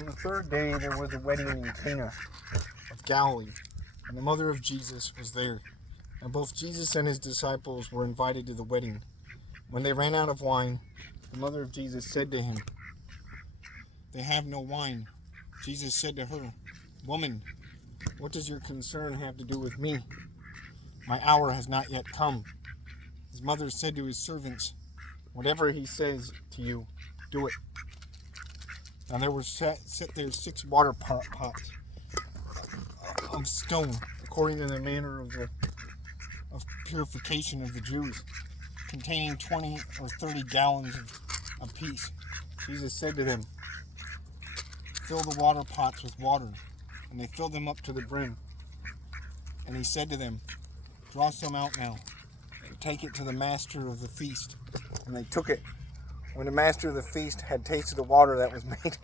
On the third day there was a wedding in Cana of Galilee, and the mother of Jesus was there. And both Jesus and his disciples were invited to the wedding. When they ran out of wine, the mother of Jesus said to him, "They have no wine." Jesus said to her, "Woman, what does your concern have to do with me? My hour has not yet come." His mother said to his servants, "Whatever he says to you, do it." Now there were set there 6 water pots of stone, according to the manner of purification of the Jews, containing 20 or 30 gallons apiece. Jesus said to them, "Fill the water pots with water." And they filled them up to the brim. And he said to them, "Draw some out now, and take it to the master of the feast." And they took it. When the master of the feast had tasted the water that was made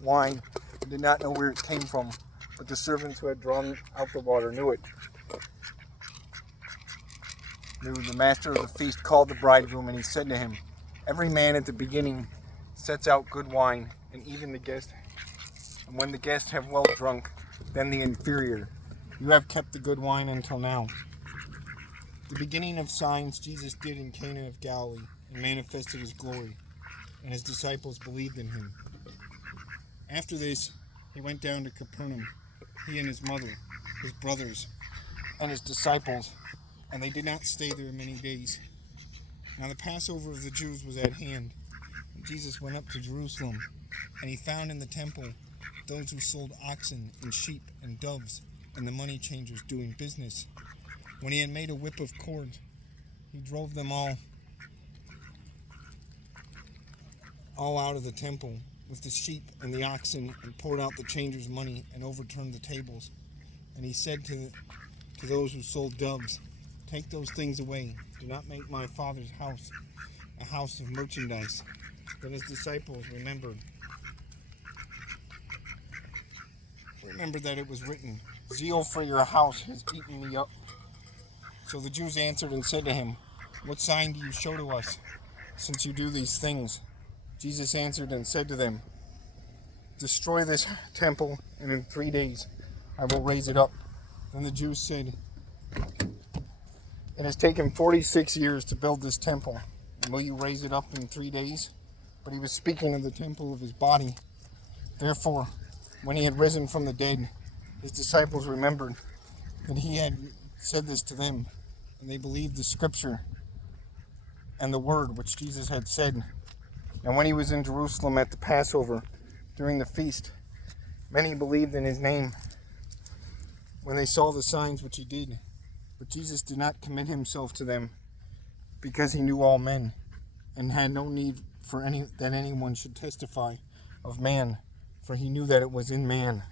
wine, and did not know where it came from, but the servants who had drawn out the water knew it. The master of the feast called the bridegroom, and he said to him, "Every man at the beginning sets out good wine, and even the guest. And when the guests have well drunk, then the inferior. You have kept the good wine until now." The beginning of signs Jesus did in Cana of Galilee, and manifested his glory, and his disciples believed in him. After this, he went down to Capernaum, he and his mother, his brothers, and his disciples, and they did not stay there many days. Now the Passover of the Jews was at hand, and Jesus went up to Jerusalem, and he found in the temple those who sold oxen and sheep and doves, and the money changers doing business. When he had made a whip of cords, he drove them all out of the temple with the sheep and the oxen, and poured out the changers' money, and overturned the tables. And he said to those who sold doves, "Take those things away. Do not make my Father's house a house of merchandise." Then his disciples remembered that it was written, "Zeal for your house has eaten me up." So the Jews answered and said to him, "What sign do you show to us, since you do these things?" Jesus answered and said to them, "Destroy this temple, and in 3 days I will raise it up." Then the Jews said, "It has taken 46 years to build this temple, and will you raise it up in 3 days?" But he was speaking of the temple of his body. Therefore, when he had risen from the dead, his disciples remembered that he had said this to them, and they believed the scripture and the word which Jesus had said. And when he was in Jerusalem at the Passover, during the feast, many believed in his name when they saw the signs which he did. But Jesus did not commit himself to them, because he knew all men, and had no need that anyone should testify of man, for he knew that it was in man.